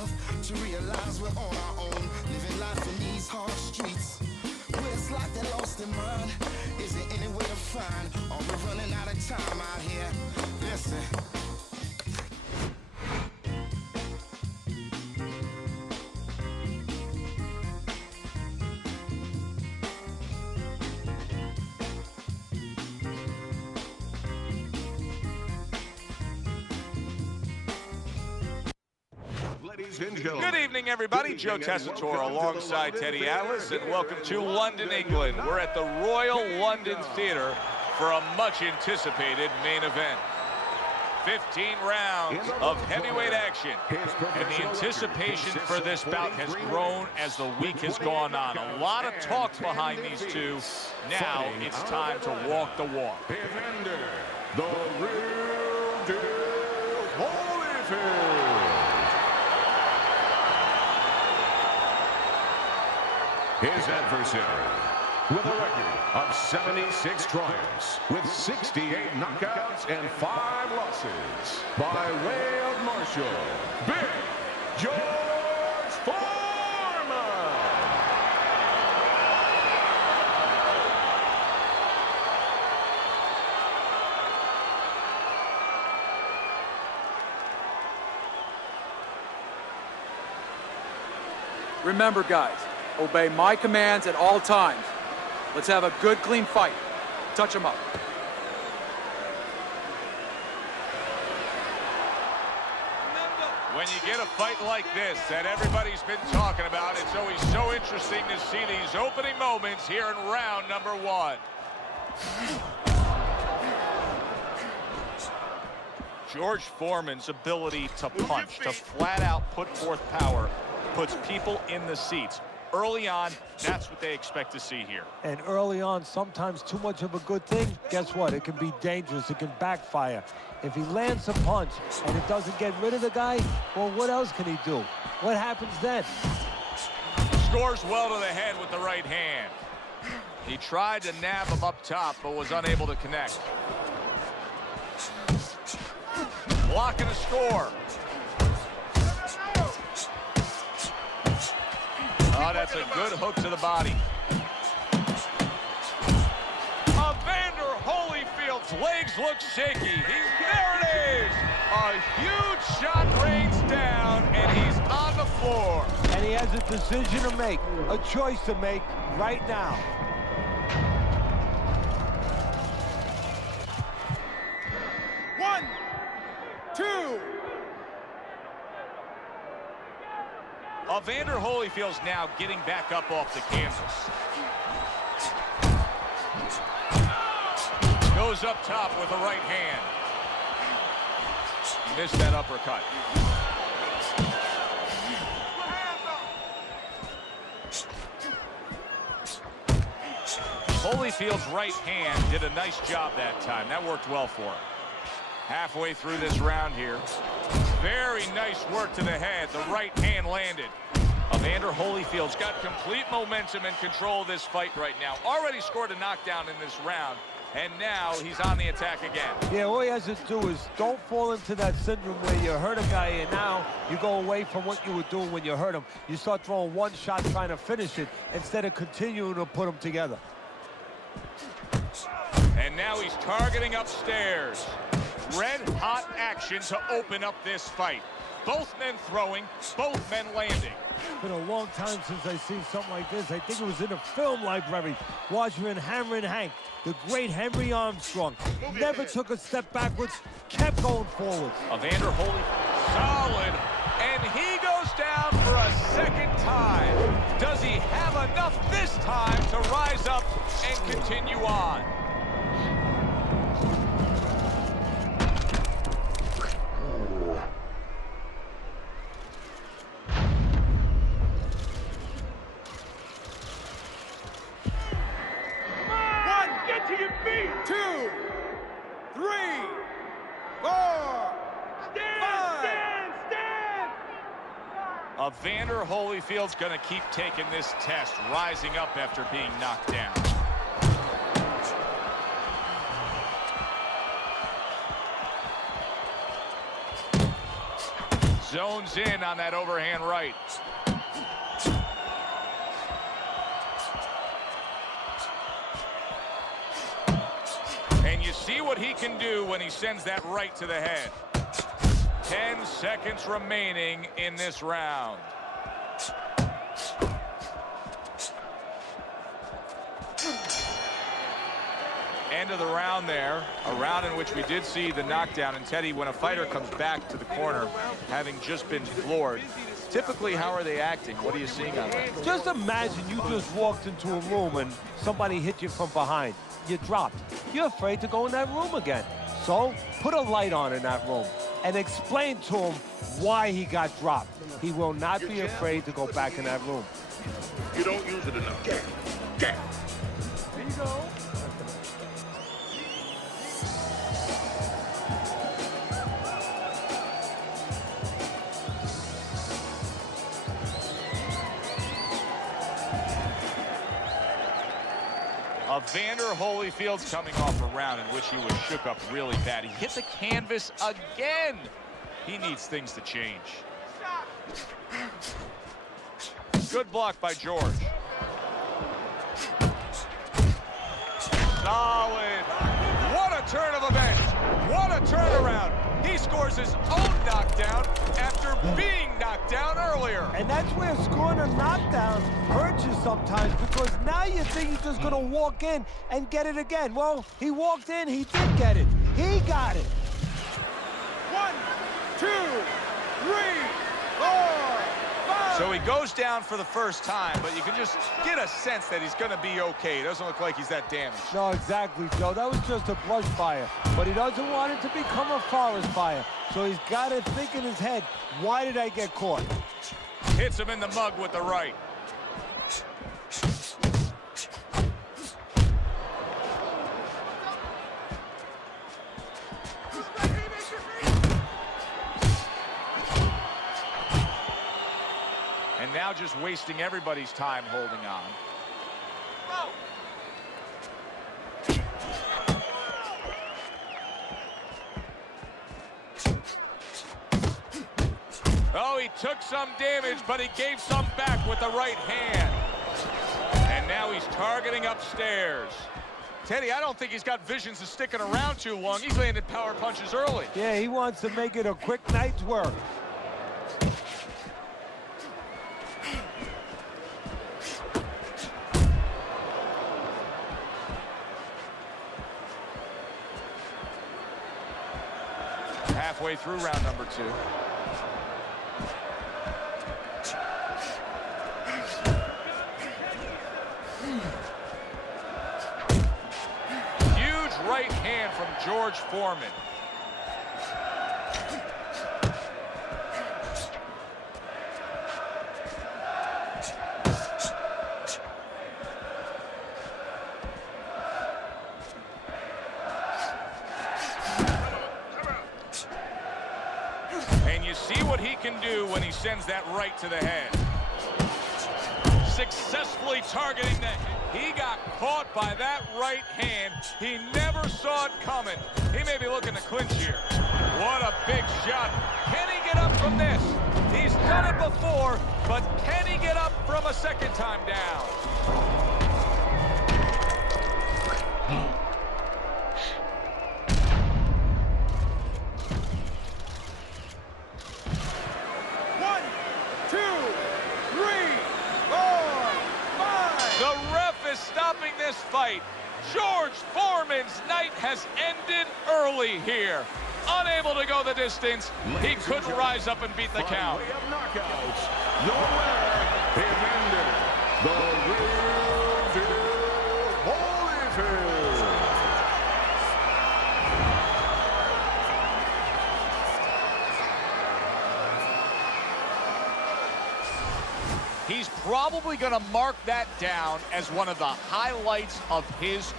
enough to realize we're on our own, living life in these harsh streets. Where it's like they're lost in mind. Is there any way to find? Are we running out of time out here? Listen. Good evening, everybody. Joe Tessitore alongside Teddy Atlas, and welcome to London, England. We're at the Royal London Theatre for a much-anticipated main event. 15 rounds of heavyweight action, and the anticipation for this bout has grown as the week has gone on. A lot of talk behind these two. Now it's time to walk the walk. Evander, the real deal Holyfield. His adversary, with a record of 76 triumphs, with 68 knockouts and 5 losses, by way of Marshall, Big George Foreman. Remember, guys, obey my commands at all times. Let's have a good, clean fight. Touch him up. When you get a fight like this that everybody's been talking about, it's always so interesting to see these opening moments here in round number 1. George Foreman's ability to punch, to flat out put forth power, puts people in the seats. Early on, that's what they expect to see here. And early on, sometimes too much of a good thing, guess what? It can be dangerous. It can backfire. If he lands a punch and it doesn't get rid of the guy, well, what else can he do? What happens then? Scores well to the head with the right hand. He tried to nab him up top, but was unable to connect. Blocking a score. Oh, that's a good hook to the body. Evander Holyfield's legs look shaky. There it is! A huge shot rains down, and he's on the floor. And he has a decision to make, a choice to make right now. One, two. Evander Holyfield's now getting back up off the canvas. Goes up top with the right hand. Missed that uppercut. Holyfield's right hand did a nice job that time. That worked well for him. Halfway through this round here. Very nice work to the head. The right hand landed. Evander Holyfield's got complete momentum and control of this fight right now. Already scored a knockdown in this round, and now he's on the attack again. Yeah, all he has to do is don't fall into that syndrome where you hurt a guy and now you go away from what you were doing when you hurt him. You start throwing one shot trying to finish it instead of continuing to put them together. And now he's targeting upstairs. Red-hot action to open up this fight. Both men throwing, both men landing. It's been a long time since I've seen something like this. I think it was in a film library. Watching Hammerin' Hank, the great Henry Armstrong, never took a step backwards, kept going forward. Evander Holyfield, solid, and he goes down for a second time. Does he have enough this time to rise up and continue on? To your feet. 2, 3, 4, stand, stand. Evander Holyfield's going to keep taking this test, rising up after being knocked down. zones in on that overhand right. And you see what he can do when he sends that right to the head. 10 seconds remaining in this round. End of the round there, a round in which we did see the knockdown. And Teddy, when a fighter comes back to the corner having just been floored, typically how are they acting? What are you seeing on that? Just imagine you just walked into a room and somebody hit you from behind. You dropped. You're afraid to go in that room again. So put a light on in that room and explain to him why he got dropped. He will not be afraid to go back in that room. You don't use it enough. There you go. Evander Holyfield's coming off a round in which he was shook up really bad. He hit the canvas again. He needs things to change. Good block by George. Solid. What a turn of events. What a turnaround. He scores his own knockdown after being knocked down earlier. And that's where scoring a knockdown hurts you sometimes, because now you think he's just going to walk in and get it again. Well, he walked in, he did get it. He got it. 1, 2, 3, 4, 5. So he goes down for the first time, but you can just get a sense that he's going to be okay. It doesn't look like he's that damaged. No, exactly, Joe. That was just a brush fire. But he doesn't want it to become a forest fire. So he's got to think in his head, why did I get caught? Hits him in the mug with the right. And now just wasting everybody's time holding on. Oh, he took some damage, but he gave some back with the right hand. And now he's targeting upstairs. Teddy, I don't think he's got visions of sticking around too long. He's landed power punches early. Yeah, he wants to make it a quick night's work. Halfway through round number 2. Huge right hand from George Foreman. And you see what he can do when he sends that right to the head. Successfully targeting the head. He got caught by that right hand. He never saw it coming. He may be looking to clinch here. What a big shot. Can he get up from this? He's done it before, but can he get up from a second time down? The ref is stopping this fight. George Foreman's night has ended early here. Unable to go the distance, he couldn't rise up and beat the count. Way of knockouts, the winner, Evander, the real Holyfield. He's probably going to mark that down as one of the highlights of his